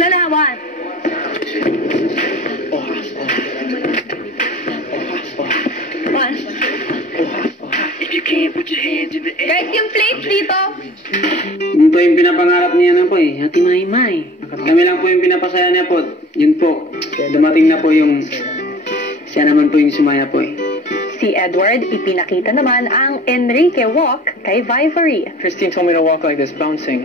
Simula na, one. One. Guys, yung plates dito. Yun po yung pinapangarap niya na po eh. Ate Maymay. Kami lang po yung pinapasaya niya po. Yun po. Kaya dumating na po yung... Siya naman po yung sumaya po eh. Si Edward, ipinakita naman ang Enrique walk kay Vivory. Christine told me to walk like this, bouncing.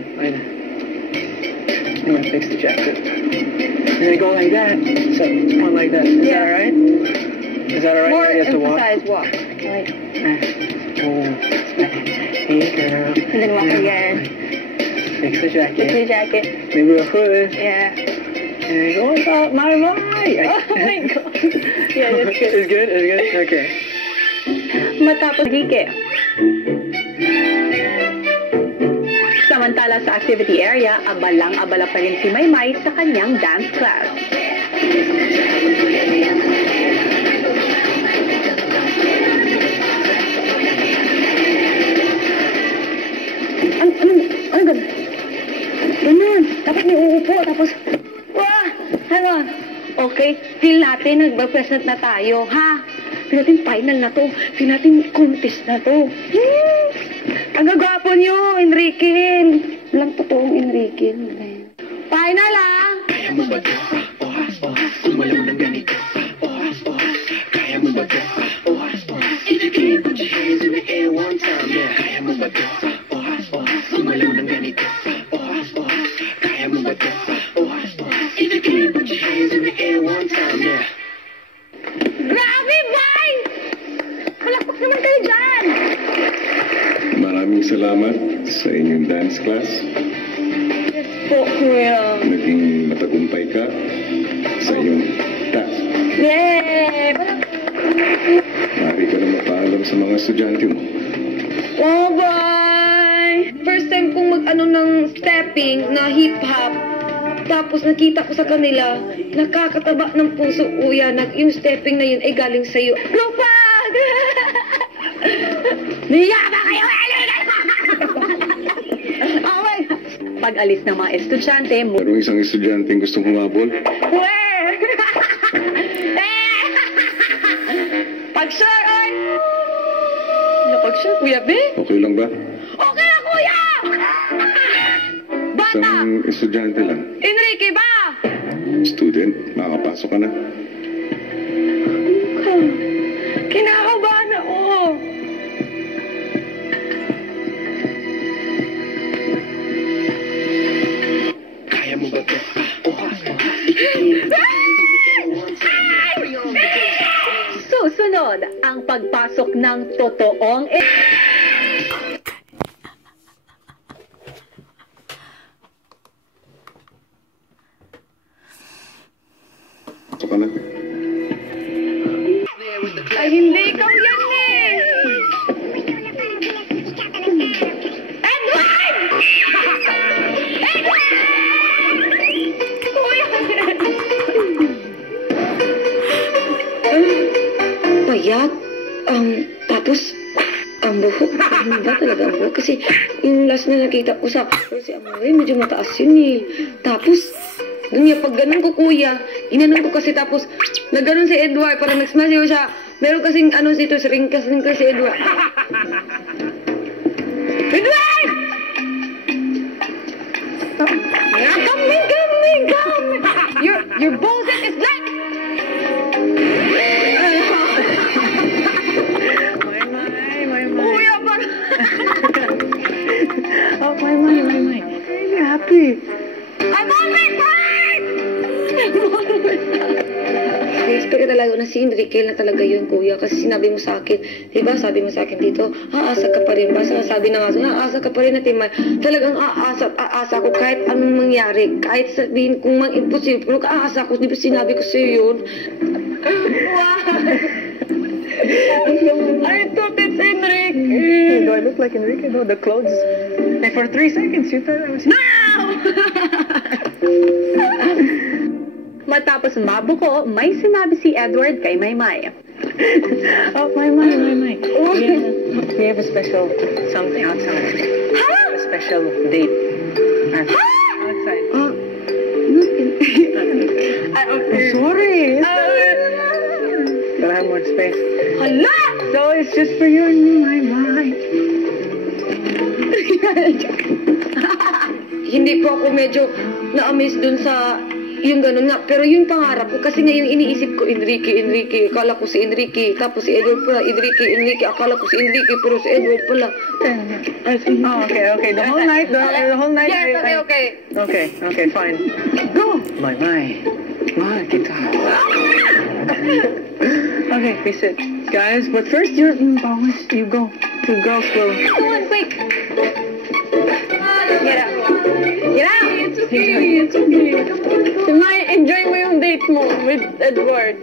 I'm gonna fix the jacket. I'm gonna go like that. So, on like that. Is that alright? Is that alright? More You have to walk. emphasized walk. Like, Oh. Hey, girl. and then walk again. Fix the jacket. Fix the jacket. Maybe a foot. Yeah. And I go, what's up, my boy? Oh my God. Yeah, that's good. It's good? It's good? Okay. Matapos Enrique. Samantala sa activity area, abalang-abala pa rin si Maymay sa kanyang dance class. Ano ganun? Ganun. Dapat may uupo, tapos, wah! Hang on. Okay, feel natin, nagpa-present na tayo, ha? Feel natin final na to. Feel natin contest na to. Ang gagwapo nyo, Enrique. Walang totoong Enrique. Final, ha? Kaya mo ba ito? Sumalaw ng ganito. Kaya mo ba ito? If you can, put your hands in the air one time, yeah. Kaya mo ba ito? Sumalaw ng ganito. Kaya mo ba ito? If you can, put your hands in the air one time, yeah. Grabe, boy! Palakpak naman kayo dyan! Maraming salamat sa inyong dance class. Yes po, kuya. Naging matagumpay ka sa iyong task. Yay! Maaari ka na mapaalam sa mga estudyante mo. Oh, bye! First time kong mag-ano ng stepping na hip-hop. Tapos nakita ko sa kanila, nakakataba ng puso, kuya. Yung stepping na yun ay galing sa'yo. Lupag! Niya ba kayo? Oh my God! Pag-alis ng mga estudyante, Merong isang estudyanteng gustong humabol. where? Pag-sure, oy! Pag-sure, kuya, be? Okay lang ba? Okay na, kuya! Bata! Isang estudyante lang. Enrique ba? Student, makakapasok ka na. Kinakabahan ako. Kaya mo ba ito? Susunod, ang pagpasok ng totoong... Pasok ka na. Ay, hindi ikaw yan eh! Edward! Edward! Kuya! Payat. Tapos, ang buhok. Ano ba talaga ang buhok? Kasi yung last na nakita ko sa... Si Amoy, medyo mataas yun eh. Tapos, doon niya, pag ganun ko kuya, inanon ko kasi tapos, nagganon si Edward, parang nag-smile siya. Meron kasing ano dito, ringkas si Edward. Edward! Come! Your bullshit is like... Kuya, parang... Oh, my. You're happy. I'm on my time! Na-expect talaga na si Enrique na talaga yun, kuya. Kasi sinabi mo sa akin, diba, sabi mo sa akin dito, aasa ka pa rin ba? Sabi na nga, aasa ka pa rin natin, talagang aasa ko kahit anong mangyari. Kahit sabihin kung imposible, aasa ko, di ba sinabi ko sa'yo yun? Wow! I thought it's Enrique! Do I look like Enrique? No, the clothes. And for 3 seconds, you thought I was... Now! Matapos mabuko, may sinabi si Edward kay Maymay. Oh, my. We have a special something outside. Huh? A special date. Outside. Not in I'm sorry. Gotta have more space. Hala! So it's just for you and me, my mind. Hindi po ako medyo na-amaze dun sa yung ganun nga. Pero yung pangarap ko, kasi nga yung iniisip ko, Enrique, akala ko si Enrique, tapos si Edward pala, Enrique, akala ko si Enrique, pero si Edward pala. Oh, okay. The whole night, the whole night. Yes, okay. Okay, fine. Go! My. Mahal kita. Okay, please sit. Guys, but first you go. Two girls will... Come on, quick! Get up! It's okay. Enjoy mo yung date mo with Edward.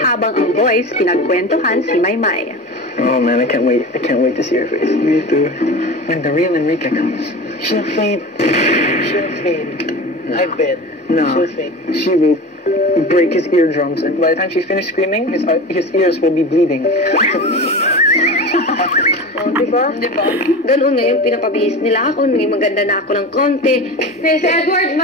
Habang ang boys, pinagkwentuhan si Maymay. Oh man, I can't wait to see her face. Me too. When the real Enrique comes. She'll faint. I bet. No. She'll faint. She will break his eardrums, and by the time she's finished screaming, his ears will be bleeding. Oh, diba? Ganun nga yung pinapabihis nila ako, naging maganda na ako ng konti. Okay, si Edward,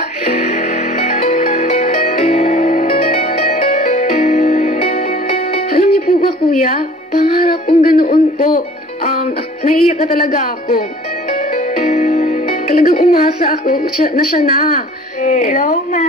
Alam niyo po ba, kuya? Pangarap kong ganoon po. Naiiyak na talaga ako. Talagang umasa ako na siya na. Hello, ma.